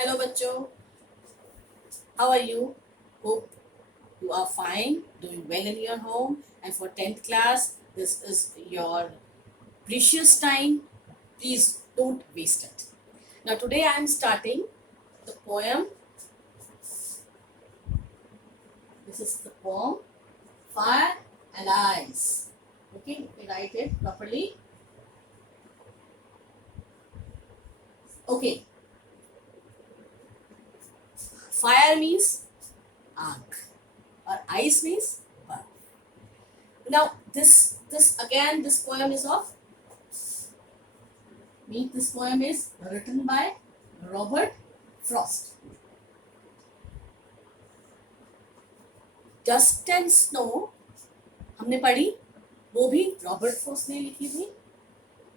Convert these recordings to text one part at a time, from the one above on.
Hello बच्चों, how are you? Hope you are fine, doing well in your home. And for 10th class, this is your precious time. Please don't waste it. Now today I am starting the poem. This is the poem Fire and Ice. Okay, let me write it properly. Okay, fire means आग or ice means बर्फ. Now this poem is of this poem is written by Robert Frost. Dust and snow हमने पढ़ी, वो भी Robert Frost ने लिखी थी,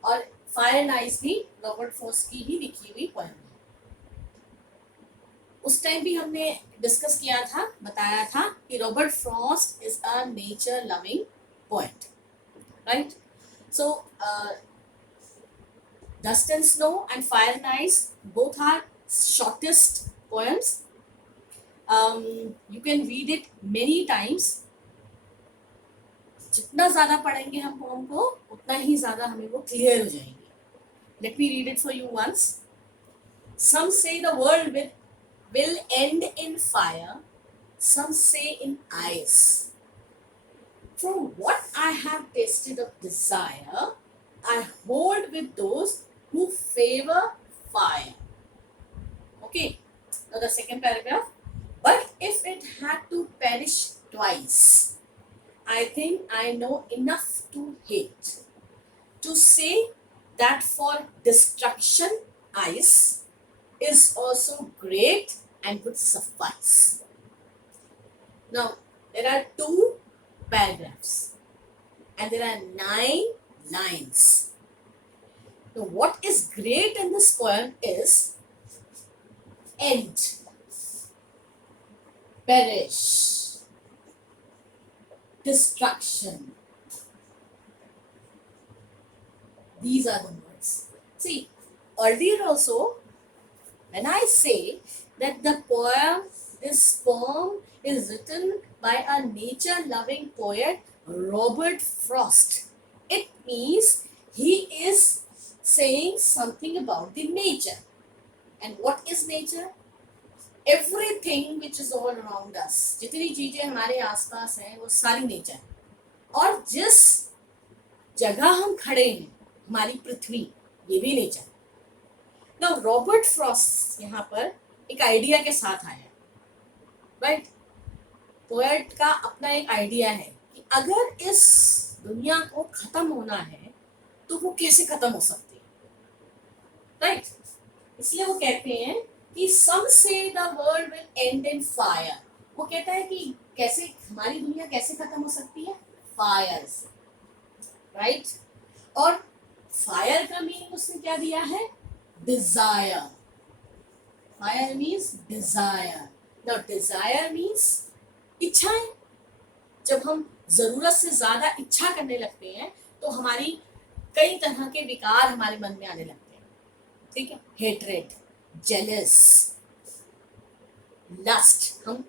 और फायर एंड आइस भी रॉबर्ट फ्रॉस्ट की ही लिखी हुई पोएम है. उस टाइम भी हमने डिस्कस किया था, बताया था कि Robert Frost is a nature loving poet, right? So dust and snow and fire and ice both are shortest poems. You can read it many times. जितना ज़्यादा पढ़ेंगे हम पोम को, उतना ही ज़्यादा हमें वो क्लियर हो जाएंगे. Let me read it for you once. Some say the world will end in fire. Some say in ice. From what I have tasted of desire, I hold with those who favor fire. Okay. Now the second paragraph. But if it had to perish twice, I think I know enough to hate, to say that for destruction ice is also great and would suffice. Now, there are 2 paragraphs and there are 9 lines. Now, what is great in this poem is end, perish, destruction. These are the words. See, earlier also, when I say that this poem is written by a nature-loving poet, Robert Frost, it means he is saying something about the nature. And what is nature? Everything which is all around us, जितनी चीजें हमारे आसपास हैं वो सारी nature. और जिस जगह हम खड़े हैं, हमारी पृथ्वी, ये भी नेचर. नाउ रॉबर्ट फ्रॉस्ट यहाँ पर एक आइडिया के साथ आया, राइट? पोएट का अपना एक आइडिया है कि अगर इस दुनिया को खत्म होना है तो वो कैसे खत्म हो सकती है, राइट? इसलिए वो कहते हैं कि some say the world will end in fire. वो कहता है कि कैसे हमारी दुनिया कैसे खत्म हो सकती है? फायर से, राइट? और फायर का मीनिंग उसने क्या दिया है? Desire. Fire means desire. Now desire means इच्छाएं. जब हम जरूरत से ज्यादा इच्छा करने लगते हैं तो हमारी कई तरह के विकार हमारे मन में आने लगते हैं, ठीक है? हेट्रेड, जेलस, लस्ट, हम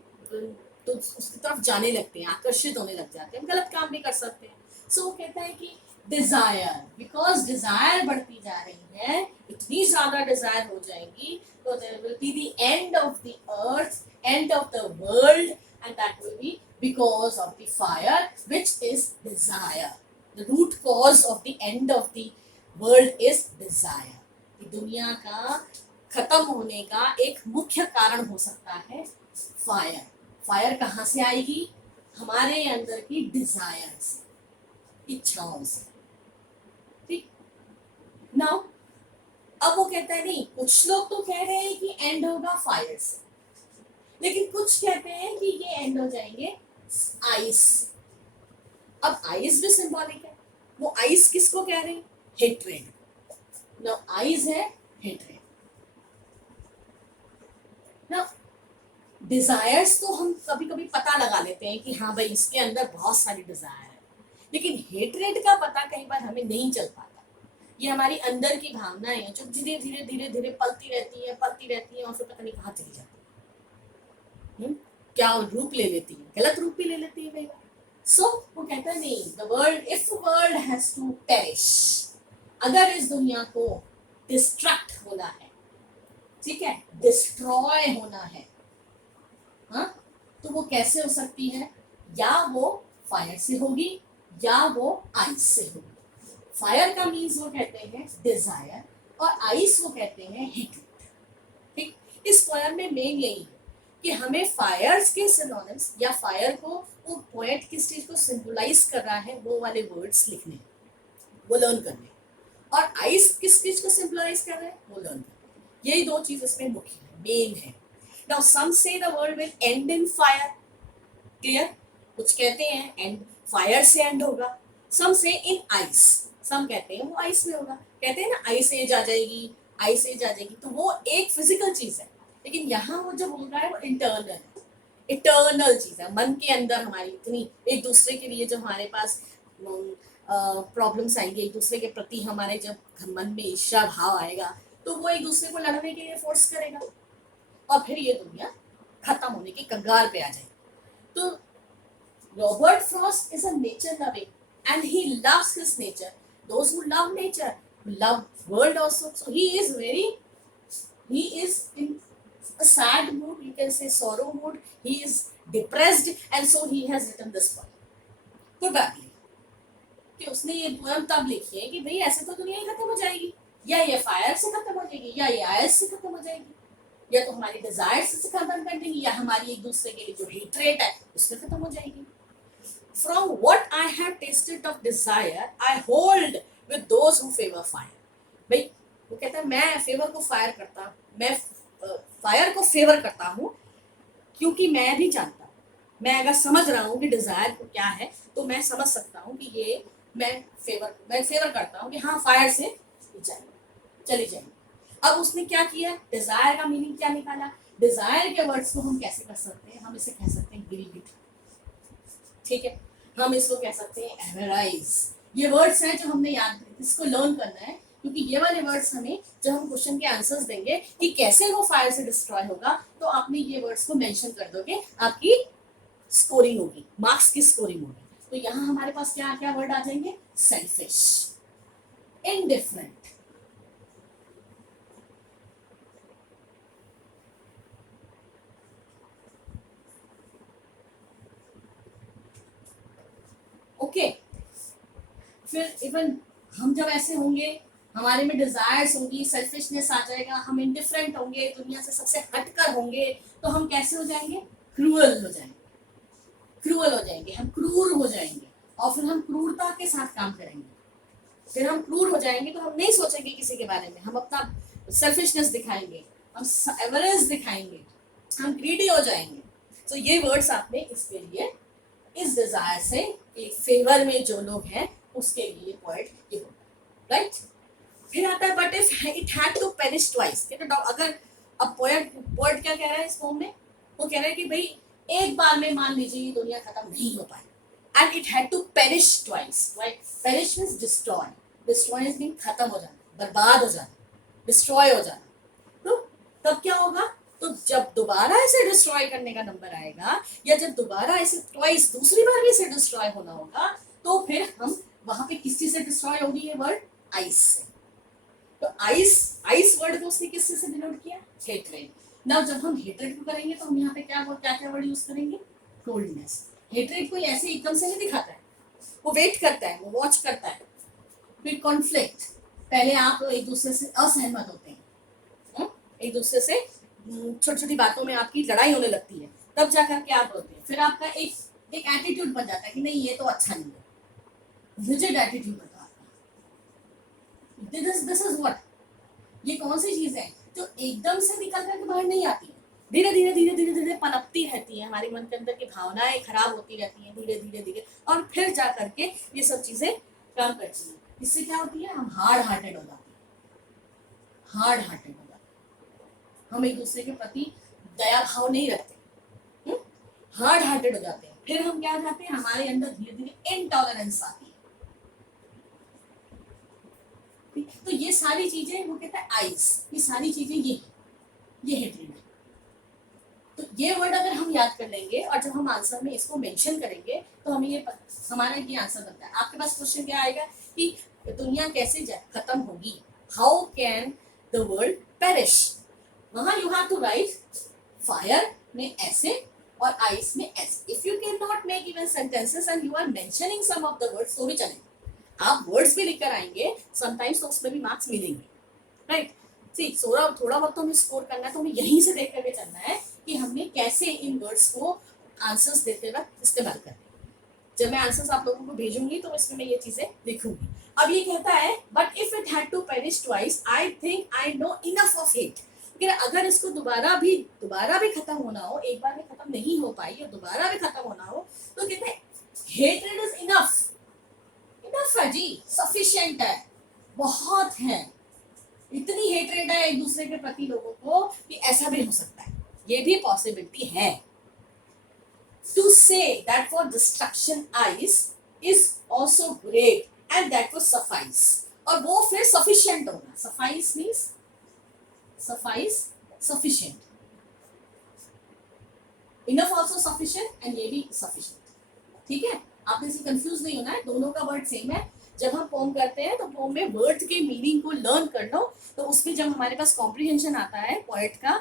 तो उसकी तरफ जाने लगते हैं, आकर्षित होने लग जाते हैं, हम गलत काम भी कर सकते हैं. सो वो कहता है कि डिजायर, बिकॉज डिजायर बढ़ती जा रही है, इतनी ज्यादा डिजायर हो जाएगी तो there will be the end of the earth, end of the world, and that will be because of the fire which is desire. The root cause of the end of the world is desire. दुनिया का खत्म होने का एक मुख्य कारण हो सकता है फायर. फायर कहाँ से आएगी? हमारे अंदर की डिजायर से, इच्छाओं से, ठीक? नाउ अब वो कहता है नहीं, कुछ लोग तो कह रहे हैं कि एंड होगा फायर से, लेकिन कुछ कहते हैं कि ये एंड हो जाएंगे आइस. अब आइस भी सिंबॉलिक है. वो आइस किसको कह रहे हैं? हेट्रेड. नाउ आइस है हेट्रेड. ना डिजायर्स तो हम कभी कभी पता लगा लेते हैं कि हाँ भाई इसके अंदर बहुत सारी डिजायर है, लेकिन हेट्रेड का पता कई बार हमें नहीं चल पाता. ये हमारी अंदर की भावनाएं हैं जो धीरे धीरे धीरे धीरे पलती रहती है और फिर पता नहीं कहाँ चली जाती है। क्या रूप ले लेती है, गलत रूप भी ले लेती है कई बार। सो वो कहता है नहीं, the world, if world has to perish, अगर इस दुनिया को डिस्ट्रक्ट होना है, ठीक है, डिस्ट्रॉय होना है, हाँ, तो वो कैसे हो सकती है? या वो फायर से होगी या वो आइस से होगी। फायर का मीन्स वो कहते हैं डिजायर और आइस वो कहते हैं हेट्रेड। ठीक, इस पोएम में मेन यही है कि हमें फायर्स के सिनोनिम्स या फायर को, वो पोएट किस चीज को सिंबलाइज कर रहा है वो वाले वर्ड्स लिखने, वो लर्न करने, और आइस किस चीज को सिंबलाइज कर रहा है वो लर्न करने। यही दो चीज इसमें मुख्य है, मेन है। नाउ सम से the world will and in fire, clear, कुछ कहते हैं एंड फायर से एंड होगा, सम से इन आइस, सम कहते हैं वो आइस में होगा, कहते हैं ना आइस एज आ जाएगी, आइस एज आ जाएगी, तो वो एक फिजिकल चीज है, लेकिन यहाँ वो जो बोल रहा है वो इंटरनल है, इटर्नल चीज है। मन के अंदर हमारी इतनी एक दूसरे के लिए जो हमारे पास प्रॉब्लम्स आएंगे, एक दूसरे के प्रति हमारे जब मन में ईर्ष्या भाव आएगा तो वो एक दूसरे को लड़ने के लिए फोर्स करेगा और फिर ये दुनिया खत्म होने के कगार पे आ जाएगी। तो Robert Frost is a nature loving and he loves his nature. Those who love nature love world also. So he is in a sad mood, you can say sorrow mood. He is depressed and so he has written this poem. Probably कि उसने ये poem तब लिखी है कि भाई ऐसे तो दुनिया ही खत्म हो जाएगी, या ये फायर से खत्म हो जाएगी या ये आइस से खत्म हो जाएगी, या तो हमारी डिजायर से खत्म कर देंगी या हमारी एक दूसरे के लिए जो हेट्रेट है उससे खत्म हो जाएगी। From what I have tasted of desire, I hold with those who favor fire. भाई वो कहता है मैं फेवर को फायर करता हूँ, मैं फायर को फेवर करता हूँ क्योंकि मैं भी जानता हूँ, मैं अगर समझ रहा हूँ कि डिजायर को क्या है तो मैं समझ सकता हूँ कि ये मैं फेवर करता हूँ कि हाँ फायर से चली जाएगी। अब उसने क्या किया, डिजायर का मीनिंग क्या निकाला, डिजायर के वर्ड्स को हम कैसे कर सकते हैं, हम इसे कह सकते हैं ग्रीड, ठीक है, हम इसको कह सकते हैं एवराइज। ये वर्ड्स हैं जो हमने याद, इसको लर्न करना है क्योंकि ये वाले वर्ड्स हमें जब हम क्वेश्चन के आंसर्स देंगे कि कैसे वो फायर से डिस्ट्रॉय होगा तो आपने ये वर्ड्स को मेंशन कर दोगे, आपकी स्कोरिंग होगी, मार्क्स की स्कोरिंग होगी। तो यहाँ हमारे पास क्या क्या वर्ड आ जाएंगे, सेल्फिश, इनडिफरेंट, ओके। फिर इवन हम जब ऐसे होंगे, हमारे में डिजायर्स होंगी, सेल्फिशनेस आ जाएगा, हम इंडिफरेंट होंगे, दुनिया से सबसे हटकर होंगे, तो हम कैसे हो जाएंगे, क्रूअल हो जाएंगे, क्रूअल हो जाएंगे, हम क्रूर हो जाएंगे और फिर हम क्रूरता के साथ काम करेंगे। फिर हम क्रूर हो जाएंगे तो हम नहीं सोचेंगे किसी के बारे में, हम अपना सेल्फिशनेस दिखाएंगे, हम एवरेज दिखाएंगे, हम ग्रीडी हो जाएंगे। तो ये वर्ड्स आपने इसके लिए, इस डिजायर से एक फेवर में जो लोग हैं उसके लिए पोएट ये बोलता है, राइट। फिर आता है but if it had to perish twice, अगर अब पोएट क्या कह रहा है इस पोएम में, वो कह रहा है कि भाई एक बार में मान लीजिए दुनिया खत्म नहीं हो पाई, and it had to perish twice, right, perish means destroy, destroy means खत्म हो जाना, बर्बाद हो जाना, डिस्ट्रॉय हो जाना। तो तब क्या होगा, तो जब दोबारा इसे डिस्ट्रॉय करने का नंबर आएगा या जब दोबारा इसे ट्वाइस दूसरी बार भी इसे डिस्ट्रॉय होना होगा तो फिर हम वहां पे किस चीज से डिस्ट्रॉय होगी, ये वर्ड आइस से। तो आइस वर्ड को उसने किस से डिनोट किया, हेट्रेड। नाउ जब हम हेट्रेड को करेंगे तो हम यहाँ पे क्या क्या वर्ड यूज करेंगे, कोल्डनेस। हेट्रेड कोई ऐसे एकदम से नहीं दिखाता है, वो वेट करता है, वो वॉच करता है। फिर कॉन्फ्लिक्ट, पहले आप एक दूसरे से असहमत होते हैं, एक दूसरे से छोटी छोटी बातों में आपकी लड़ाई होने लगती है, तब जाकर के आप बोलते हैं। फिर आपका एक एटीट्यूड बन जाता है कि नहीं ये तो अच्छा नहीं है, रिजिड एटीट्यूड होता है आपका। दिस इज व्हाट, ये कौन सी चीज है जो एकदम से निकल करके बाहर नहीं आती है, धीरे धीरे धीरे धीरे धीरे पनपती रहती है, हमारे मन के अंदर की भावनाएं खराब होती रहती हैं धीरे धीरे धीरे, और फिर जा करके ये सब चीजें काम करती हैं। इससे क्या होती है, हम हार्ड हार्टेड हो जाते हैं, हार्ड हार्टेड हो जाते हैं, हम एक दूसरे के प्रति दया भाव नहीं रखते, हार्ड हार्टेड हो जाते हैं। फिर हम क्या हो जाते हैं, हमारे अंदर धीरे धीरे इनटॉलरेंस आती है। तो ये सारी चीजें वो कहता है आइज, ये सारी चीजें ये हेटरेड है। तो ये वर्ड अगर हम याद कर लेंगे और जब हम आंसर में इसको मेंशन करेंगे तो हमें हमारा ये आंसर बनता है। आपके पास क्वेश्चन क्या आएगा कि दुनिया कैसे खत्म होगी, how can the world perish, वहां you have to write fire में ऐसे और आइस में ऐसे। If you can not make even sentences and you are mentioning some of the words तो भी चलेगा। आप वर्ड्स भी लिखकर आएंगे समटाइम्स तो उसमें भी मार्क्स मिलेंगे, राइट। सी थोड़ा बहुत तो हमें स्कोर करना है, तो हमें यहीं से देख करके चलना है कि हमने कैसे इन वर्ड्स को आंसर्स देते वक्त इस्तेमाल करना है। जब मैं आंसर्स आप लोगों को भेजूंगी तो इसमें मैं ये चीजें लिखूंगी। अब ये कहता है but if it had to perish twice I think I know enough of it, कि अगर इसको दोबारा भी खत्म होना हो, एक बार में खत्म नहीं हो पाई या दोबारा भी खत्म होना हो, तो कहते हैं हेट्रेड इज इनफ है जी, सफिशिएंट है, बहुत है, इतनी हेट्रेड है एक दूसरे के प्रति लोगों को कि ऐसा भी हो सकता है, ये भी पॉसिबिलिटी है। To say that for destruction ice is also great and that for suffice, और वो फिर सफिशिएंट होगा। Suffice means suffice, sufficient, enough also sufficient and ये भी sufficient, ठीक है। आपने इसे कंफ्यूज नहीं होना है, दोनों का वर्ड सेम है। जब हम पोम करते हैं तो पोम में वर्ड के मीनिंग को लर्न कर लो, तो उसमें जब हमारे पास कॉम्प्रिहेंशन आता है पोएट का,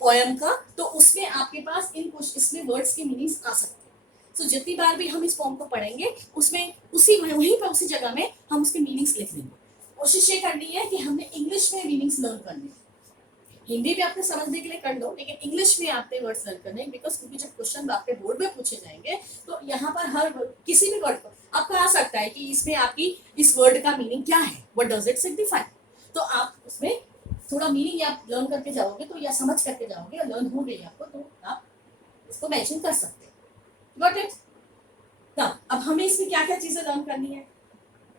पोएम का, तो उसमें आपके पास इसमें वर्ड्स के मीनिंग्स आ सकते हैं। तो जितनी बार भी हम इस पोम को पढ़ेंगे उसमें वहीं पर उसी जगह में हम उसके मीनिंग्स लिख लेंगे। कोशिश ये करनी है कि हमने इंग्लिश में मीनिंग्स लर्न करने, हिंदी भी आपने समझने के लिए कर लो, लेकिन इंग्लिश में आपने वर्ड्स लर्न करने, बिकॉज क्योंकि जब क्वेश्चन आपके बोर्ड में पूछे जाएंगे तो यहाँ पर हर किसी भी वर्ड को आपको आ सकता है कि इसमें आपकी इस वर्ड का मीनिंग क्या है, व्हाट डज इट सिग्निफाई। तो आप उसमें थोड़ा मीनिंग आप लर्न करके जाओगे तो या समझ करके जाओगे या लर्न हो गई आपको तो आप इसको मेंशन कर सकते हैं। Got it. अब हमें इसमें क्या क्या चीजें लर्न करनी है।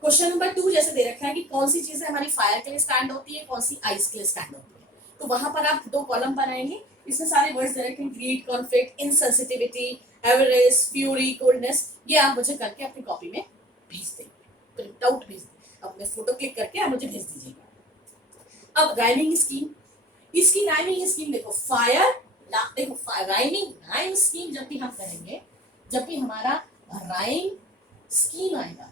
क्वेश्चन नंबर 2 जैसे दे रखा है कि कौन सी चीजें हमारी फायर के लिए स्टैंड होती है, कौन सी आइस के लिए स्टैंड होती है। तो वहां पर आप 2 कॉलम बनाएंगे, इसमें सारे वर्ड्स दे रखे हैं, greed, conflict, insensitivity, average, fury, coldness. ये आप मुझे करके अपनी कॉपी में भेज देंगे, प्रिंट आउट भेज देंगे, अपने फोटो क्लिक करके आप मुझे भेज दीजिएगा। अब राइमिंग स्कीम, इसकी राइमिंग स्कीम देखो, फायर, देखो राइम स्कीम जब भी हम करेंगे, जब भी हमारा राइम स्कीम आएगा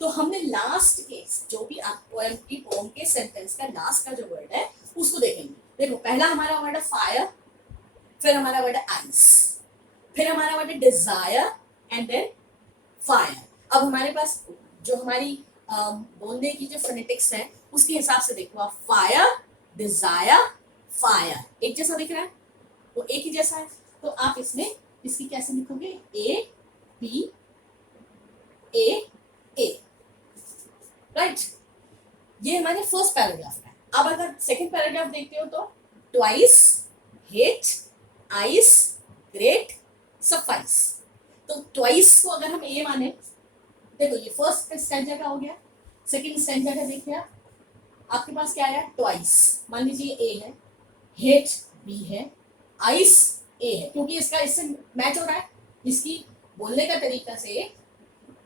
तो हमने लास्ट के जो भी आप पोएम के सेंटेंस का लास्ट का जो वर्ड है उसको देखेंगे। देखो पहला हमारा वर्ड है फायर, फिर हमारा वर्ड है आइस, फिर हमारा वर्ड है डिजायर एंड देन फायर। अब हमारे पास जो हमारी बोलने की जो फोनेटिक्स है उसके हिसाब से देखो आप, फायर, डिजायर, फायर एक जैसा दिख रहा है, वो एक ही जैसा है, तो आप इसमें इसकी कैसे लिखोगे, A B A A, right. ये हमारे फर्स्ट पैराग्राफ है। अब अगर सेकंड पैराग्राफ देखते हो तो twice, hate, ice, great, suffice. तो ट्वाइस को अगर हम ए माने, देखो ये फर्स्ट स्टैंजा का हो गया, सेकंड स्टैंजा का देखिए आपके पास क्या आया, ट्वाइस, मान लीजिए ए है, हेट बी है, आइस ए है, क्योंकि इसका इससे मैच हो रहा है, इसकी बोलने का तरीका से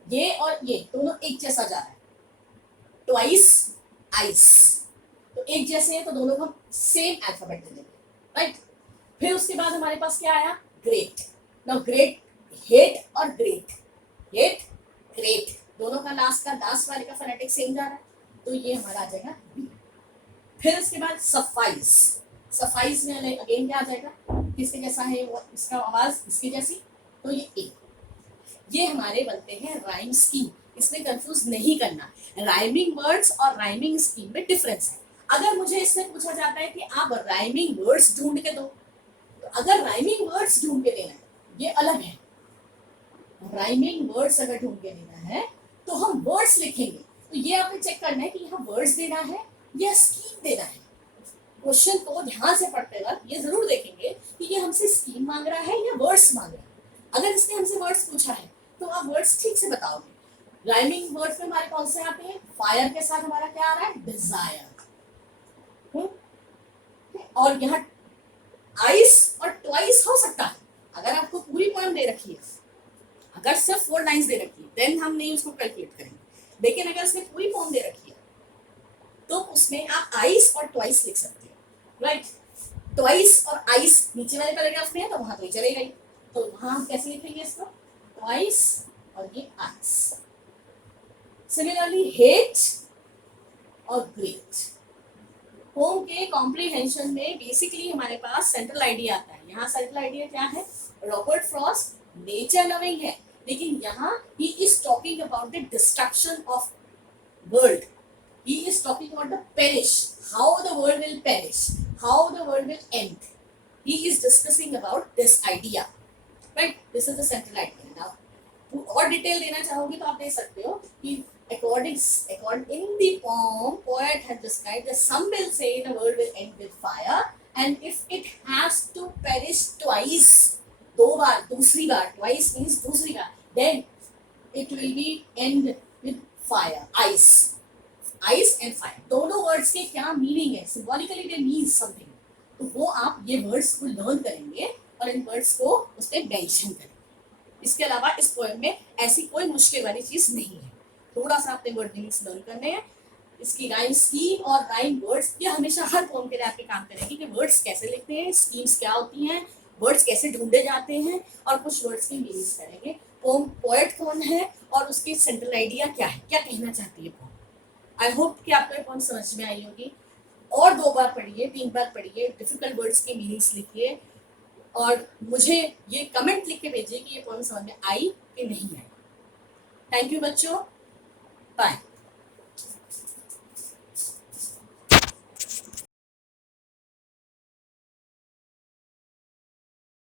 ये और ये दोनों एक जैसा जा रहा है, ट्वाइस आइस, तो एक जैसे हैं तो दोनों को हम सेम अल्फाबेट दे देंगे, राइट। फिर उसके बाद हमारे पास क्या आया, ग्रेट। नाउ ग्रेट, हेट और ग्रेट, हेट ग्रेट दोनों का लास्ट वाले का फोनेटिक सेम जा रहा है, तो ये हमारा आ जाएगा बी। फिर उसके बाद सफाइस, सफाइस में अगेन क्या आ जाएगा, किसके जैसा है वो, इसका आवाज इसकी जैसी, तो ये ए। ये हमारे बनते हैं राइम स्कीम, इसमें कंफ्यूज नहीं करना, राइमिंग वर्ड्स और राइमिंग स्कीम में डिफरेंस है। अगर मुझे इससे पूछा जाता है कि आप राइमिंग वर्ड्स ढूंढ के दो, तो अगर राइमिंग वर्ड्स ढूंढ के देना है ये अलग है, राइमिंग वर्ड्स अगर ढूंढ के देना है तो हम वर्ड्स लिखेंगे, तो ये आपने चेक करना है कि यहाँ वर्ड्स देना है या स्कीम देना है। क्वेश्चन को ध्यान से पढ़ते वक्त ये जरूर देखेंगे कि ये हमसे स्कीम मांग रहा है या वर्ड्स मांग रहा है। अगर इसने हमसे वर्ड्स पूछा है तो आप वर्ड्स ठीक से बताओगे। राइमिंग वर्ड्स में हमारे कौन से आते हैं, फायर के साथ हमारा क्या आ रहा है, डिजायर, और यहाँ आइस और ट्वाइस हो सकता है। अगर आपको पूरी पोएम दे रखी है, अगर सिर्फ 4 लाइंस दे रखी है, देन हम नहीं उसको कैलकुलेट करेंगे, लेकिन अगर उसने पूरी पोम दे रखी है तो उसमें आप आइस और ट्वाइस लिख सकते हो, राइट। ट्वाइस और आइस नीचे वाले पैराग्राफ में है तो वहां तो ही चलेगा ही, तो वहां हम कैसे लिखेंगे इसको, ट्वाइस और ये आइस। सिमिलरली हेट और ग्रेट, पोम के कॉम्प्रिहेंशन में बेसिकली हमारे पास सेंट्रल आइडिया आता है। यहाँ सेंट्रल आइडिया क्या है, रॉबर्ट फ्रॉस्ट नेचर लविंग है, लेकिन यहाँ he is talking about the destruction of world, he is talking about the perish, how the world will perish, how the world will end. He is discussing about this idea, right? This is the central idea. Now और detail देना चाहोगे तो आप दे सकते हो कि according in the poem poet has described that some will say the world will end with fire, and if it has to perish twice, दो बार, दूसरी बार, twice means दूसरी बार, then it will be end with fire, ice. Ice and fire, दोनों words के क्या meaning है, symbolically they mean something, तो वो आप ये वर्ड्स को लर्न करेंगे और इन वर्ड्स को उस पर मेंशन करेंगे। इसके अलावा इस पोएम में ऐसी कोई मुश्किल वाली चीज नहीं है, थोड़ा सा आपने वर्ड मीनिंग्स लर्न करने हैं। इसकी राइम स्कीम और राइम वर्ड्स ये हमेशा हर पोएम के लिए आपके काम करेंगे कि वर्ड्स कैसे लिखते हैं, स्कीम्स क्या होती हैं, वर्ड्स कैसे ढूंढे जाते हैं, और कुछ वर्ड्स की मीनिंग्स करेंगे। पोएम पोएट कौन है और उसकी सेंट्रल आइडिया क्या है, क्या कहना चाहती है पोएम। आई होप कि आपको ये पोएम समझ में आई होगी। और 2 बार पढ़िए, 3 बार पढ़िए, डिफिकल्ट वर्ड्स के मीनिंग्स लिखिए और मुझे ये कमेंट लिख के भेजिए कि ये पोएम समझ में आई कि नहीं आई। थैंक यू बच्चों, बाय।